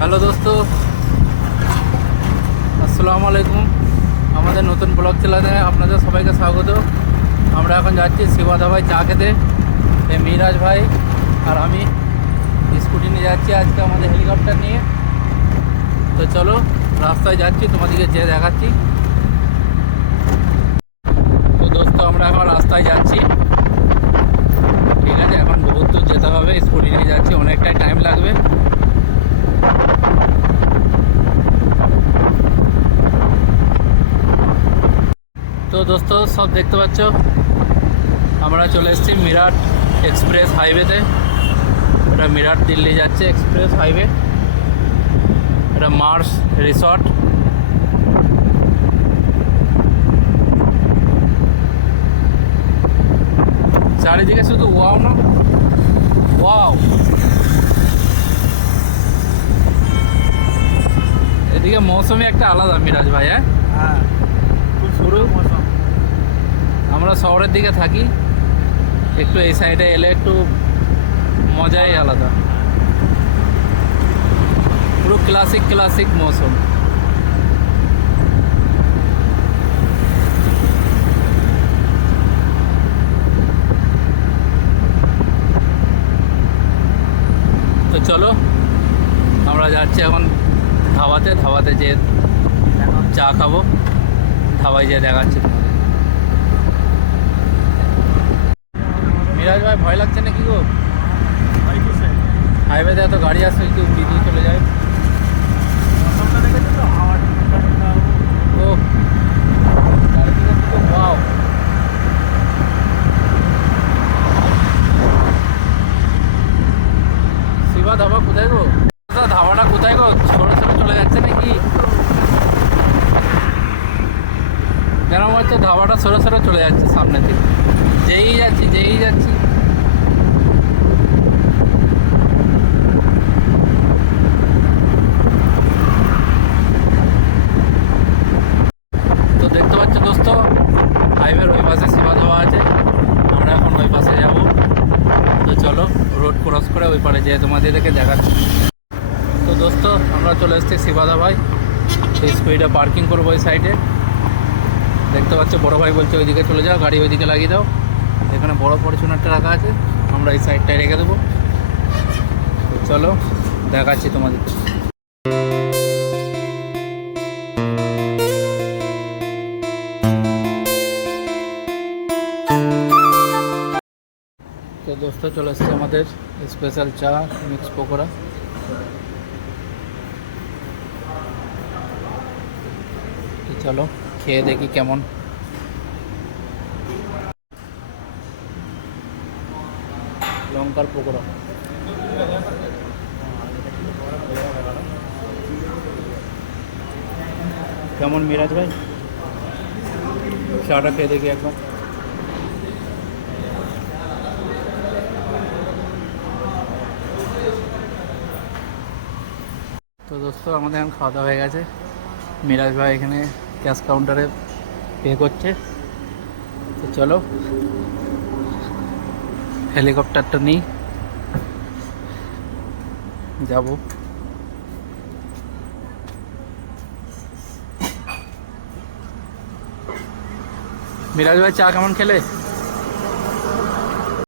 Hello দোস্ত, আসসালামু আলাইকুম। আমাদের নতুন ব্লগ চ্যানেলে আপনাদের সবাইকে স্বাগত। আমরা এখন যাচ্ছি শিবা ধাবায় চা খেতে। এই মিরাজ ভাই আর আমি স্কুটি নিয়ে যাচ্ছি আজকে আমাদের হেলিকপ্টার নিয়ে। তো চলো রাস্তায় যাচ্ছি, তোমাদেরকে যেয়ে দেখাচ্ছি। তো দোস্ত আমরা এখন রাস্তায় যাচ্ছি, ঠিক আছে। এখন বহুত দূর যেতে হবে, স্কুটি নিয়ে যাচ্ছি, অনেকটাই টাইম লাগবে। তো দোস্ত সব দেখতে পাচ্ছ, আমরা চলে এসেছি মিরাট এক্সপ্রেস হাইওয়েতে। এটা মিরাট দিল্লি যাচ্ছে এক্সপ্রেস হাইওয়ে। এটা মার্স রিসর্ট। চারিদিকে শুধু ওয়াও না ওয়াও। এদিকে মৌসুমি একটা আলাদা মিরাজ ভাই। হ্যাঁ, খুব সুন্দর মৌসুম। আমরা শহরের দিকে থাকি, একটু এই সাইডে এলে একটু মজাই আলাদা। পুরো ক্লাসিক ক্লাসিক মৌসুম। তো চলো আমরা যাচ্ছি এখন ধাবাতে যেয়ে চা খাবো। ধাবায় যেয়ে দেখাচ্ছি তোমাদের। মিরাজ ভাই ভয় লাগছে না কি গো? হাইওয়েতে এত গাড়ি আসছে, যদি উড়িয়ে দিয়ে চলে যায়। মৌসুমটা দেখেছো তো, হাওয়াটা ঠান্ডা ঠান্ডা। ও চারিদিকে শুধু ওয়াও। শিবা ধাবা কোথায় গো? ধাবাটা কোথায় গো? সরে সরে চলে যাচ্ছে নাকি? যেন মনে হচ্ছে ধাবাটা সরে সরে চলে যাচ্ছে সামনে থেকে। যেই যাচ্ছি। তো দেখতে পাচ্ছ দোস্ত, হাইওয়ের ওই পাশে শিবা ধাবা আছে। আমরা এখন ওই পাশে যাব। তো চলো রোড ক্রস করে ওই পারে যেয়ে তোমাদেরকে দেখাচ্ছি। তো দোস্ত আমরা চলে এসেছি শিবা ধাবায়। সেই স্কুটিটা পার্কিং করবো ওই সাইডে। দেখতে পাচ্ছ বড় ভাই বলছে ওইদিকে চলে যাও, গাড়ি ওইদিকে লাগিয়ে দাও। এখানে বড় ফরচুনারটা রাখা আছে, আমরা এই সাইডটায় রেখে দেবো। তো চলো দেখাচ্ছি তোমাদেরকে। তো দোস্ত চলে এসছে আমাদের স্পেশাল চা মিক্স পকোড়া। তো চলো খেয়ে দেখি কেমন। লঙ্কার পকোড়া। কেমন মিরাজ ভাই? চাটা খেয়ে দেখি একবার। তো দোস্ত আমাদের এখন খাওয়া দাওয়া হয়ে গেছে। মিরাজ ভাই এখানে ক্যাশ কাউন্টারে পে করছে। তো চলো হেলিকপ্টারটা নিই, যাব। মিরাজ ভাই চা কেমন খেলে?